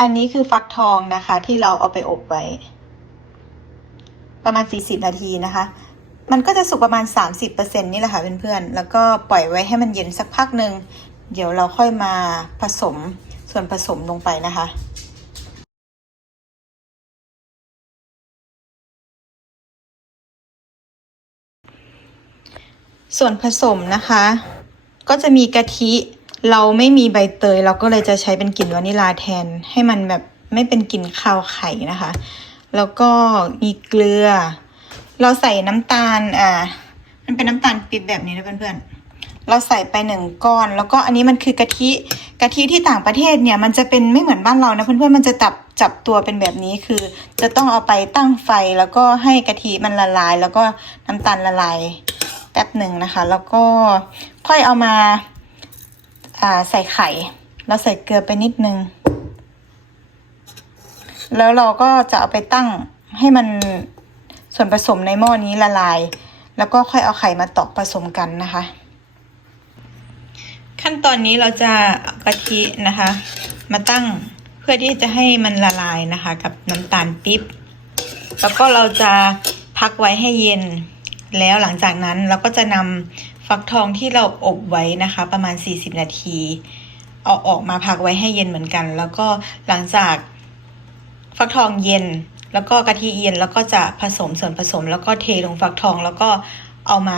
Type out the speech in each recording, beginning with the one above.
อันนี้คือฟักทองนะคะ ที่เราเอาไปอบไว้ ประมาณ 40 นาทีนะคะ มันก็จะสุกประมาณ 30%นี่แหละค่ะเพื่อนๆ แล้วก็ปล่อยไว้ให้มันเย็นสักพักหนึ่ง เดี๋ยวเราค่อยมาผสมส่วนผสมลงไปนะคะส่วนผสมนะคะ ก็จะมีกะทิ เราไม่มีใบเตย เราก็เลยจะใช้เป็นกลิ่นวานิลาแทน ให้มันแบบไม่เป็นกลิ่นคาวไข่นะคะ แล้วก็มีเกลือ เราใส่น้ำตาลอ่ามันเป็นน้ำตาลปี๊บแบบนี้นะเพื่อนๆ เราใส่ไปหนึ่งก้อน แล้วก็อันนี้มันคือกะทิกะทิที่ต่างประเทศเนี่ย มันจะเป็นไม่เหมือนบ้านเรานะเพื่อนๆ มันจะจับจับตัวเป็นแบบนี้คือ จะต้องเอาไปตั้งไฟแล้วก็ให้กะทิมันละลาย แล้วก็น้ำตาลละลายแป๊บหนึ่งนะคะ แล้วก็ค่อยเอามาอ่า ใส่ไข่เราใส่เกลือไปนิดนึง แล้วเราก็จะเอาไปตั้งให้มันส่วนผสมในหม้อนี้ละลาย แล้วก็ค่อยเอาไข่มาตอกผสมกันนะคะ ขั้นตอนนี้เราจะกะทินะคะ มาตั้งเพื่อที่จะให้มันละลายนะคะ กับน้ำตาลปิ๊บแล้วก็เราจะพักไว้ให้เย็น แล้วหลังจากนั้นเราก็จะนำ ฟักทองที่เราอบไว้นะคะ ประมาณ 40 นาทีเอาออกมาพักไว้ให้เย็นเหมือนกัน แล้วก็หลังจากฟักทองเย็น แล้วก็กะทิเย็นแล้วก็จะผสมส่วนผสม แล้วก็เทลงฟักทองแล้วก็เอามา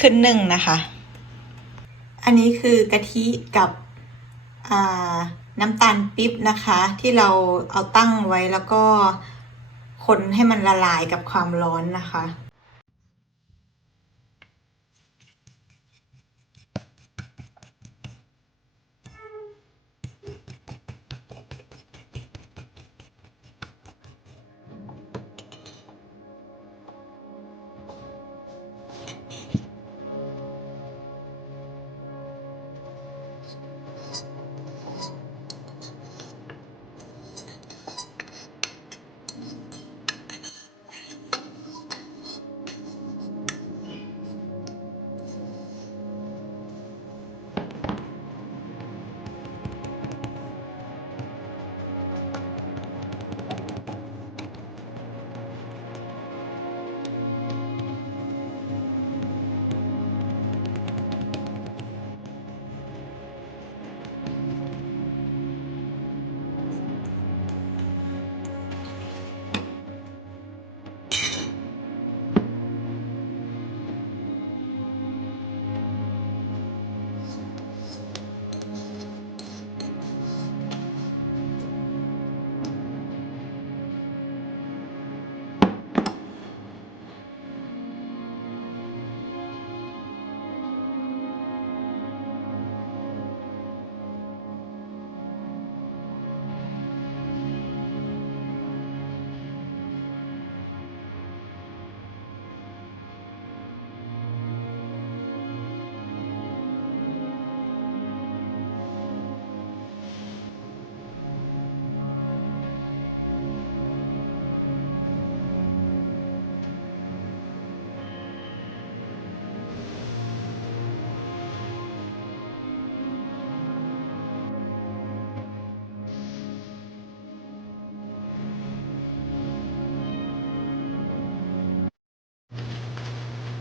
ขึ้นนึ่งนะคะ อันนี้คือกะทิกับน้ำตาลปิ๊บนะคะ ที่เราเอาตั้งไว้แล้วก็คนให้มันละลายกับความร้อนนะคะ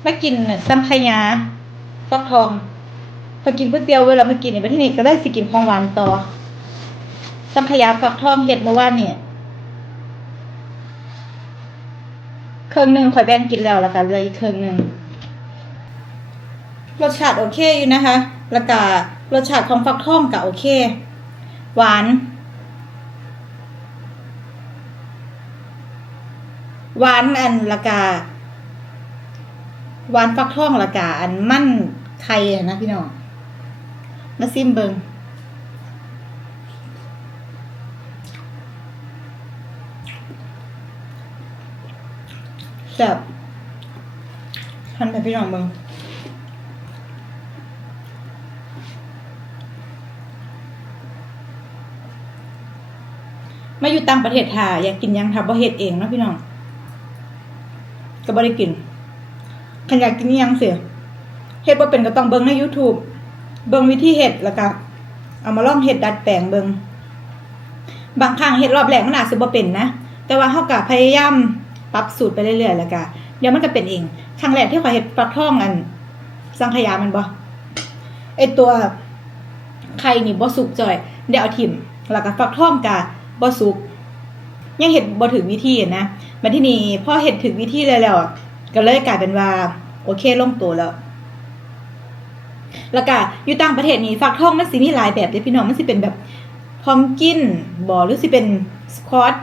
มากินสัมขยาฟักทองพอกินก๋วยเตี๋ยวเวลามากินในประเทศนี้ก็ได้สิกินของหวานต่อสัมขยาฟักทองเห็ดเมื่อวานเนี่ยเครื่องหนึ่งข่อยแบ่งกินแล้วแล้วก็เหลยเครื่องหนึ่งรสชาติโอเคอยู่นะคะ แล้วก็รสชาติของฟักทองก็โอเค หวาน หวานอันละกา หวานฟักทองละกาอันมั่นไข่อะนะพี่น้อง มาซิมเบิงแซ่บทันไปพี่น้องเบิงมาอยู่ต่างประเทศถ่าอยากกินยังทำบ่เฮ็ดเองเนาะพี่น้องก็บ่ได้กิน ขันอยากกินยังเสียเฮ็ดบ่เป็นก็ต้องเบิ่งใน YouTube เบิ่งวิธีเฮ็ดแล้วก็เอามาลองเฮ็ดดัดแปลงเบิ่งบางครั้งเฮ็ดรอบแรกมันอาจสิบ่เป็นนะ แต่ว่าเฮาก็พยายามปรับสูตรไปเรื่อยๆแล้วก็เดี๋ยวมันก็เป็นเอง ครั้งแรกที่ขอยเฮ็ดฟักทองอัน สังขยามันบ่ไอตัวไข่นี่บ่สุกจ่อยเดี๋ยวเอาถิ่มแล้วก็ฟักทองกะบ่สุกยังเฮ็ดบ่ถึงวิธีนะบัดทีนี้พอเฮ็ดถึงวิธีแล้วแล้ว ก็เลยกลายเป็นว่า โอเคลงตัวแล้วแล้วก็อยู่ต่างประเทศนี่ฟักทองมันสิมีหลายแบบเด้พี่น้องมันสิเป็นแบบพอมกินบ่หรือสิเป็นสควอต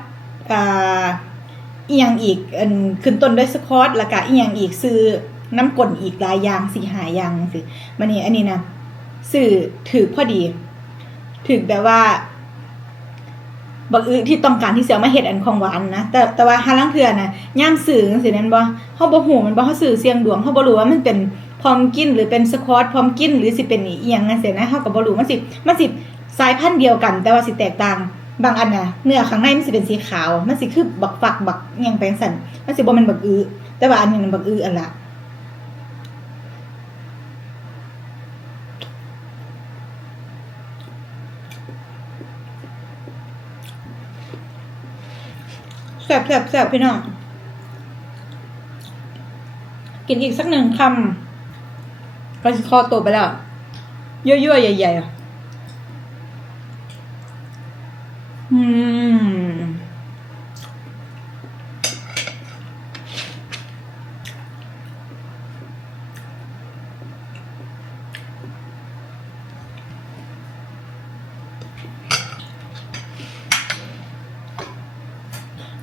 อ่าอีหยังอีกอันขึ้นต้นด้วยสควอตแล้วก็อีหยังอีกซื้อน้ำกลนอีกลายยางสีหาอย่างสิมันนี่อันนี้นะซื้อถือพอดี ถือแบบว่า บักอือที่ต้องการที่จะเอามาเฮ็ดอันของหวานนะแต่แต่ว่าหาลังเทื่อนะย่ามสื่อจังซี่นั่นบ่เฮาบ่ฮู้มันบ่เฮาสื่อเสียงดวงเฮาบ่รู้ว่ามันเป็นพร้อมกินหรือเป็นสควอตพร้อมกินหรือสิเป็นอีหยังจังซี่นะเฮาก็บ่รู้มันสิมันสิสายพันธุ์เดียวกัน แต่ว่าสิแตกต่างบางอันน่ะเนื้อข้างในมันสิเป็นสีขาว มันสิคือบักฝักบักหยังแปลงสันมันสิบ่แม่นบักอื้อแต่ว่าอันนี้มันบักอื้ออันละ แสบแสบแสบพี่น้อง กินอีกสักหนึ่งคำก็จะคอโตไปแล้วยั่วๆใหญ่ๆอะอืม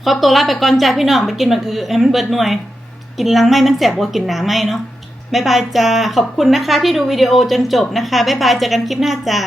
ขอ ตัวลาไปก่อนจ้าพี่น้องไปกินมันคือให้มันเบิดหน่วย กินลังไม้มันแสบบัวกินหนาไม่เนาะบายบายจ้าขอบคุณนะคะที่ดูวิดีโอจนจบนะคะบ๊ายบายเจอกันคลิปหน้าจ้า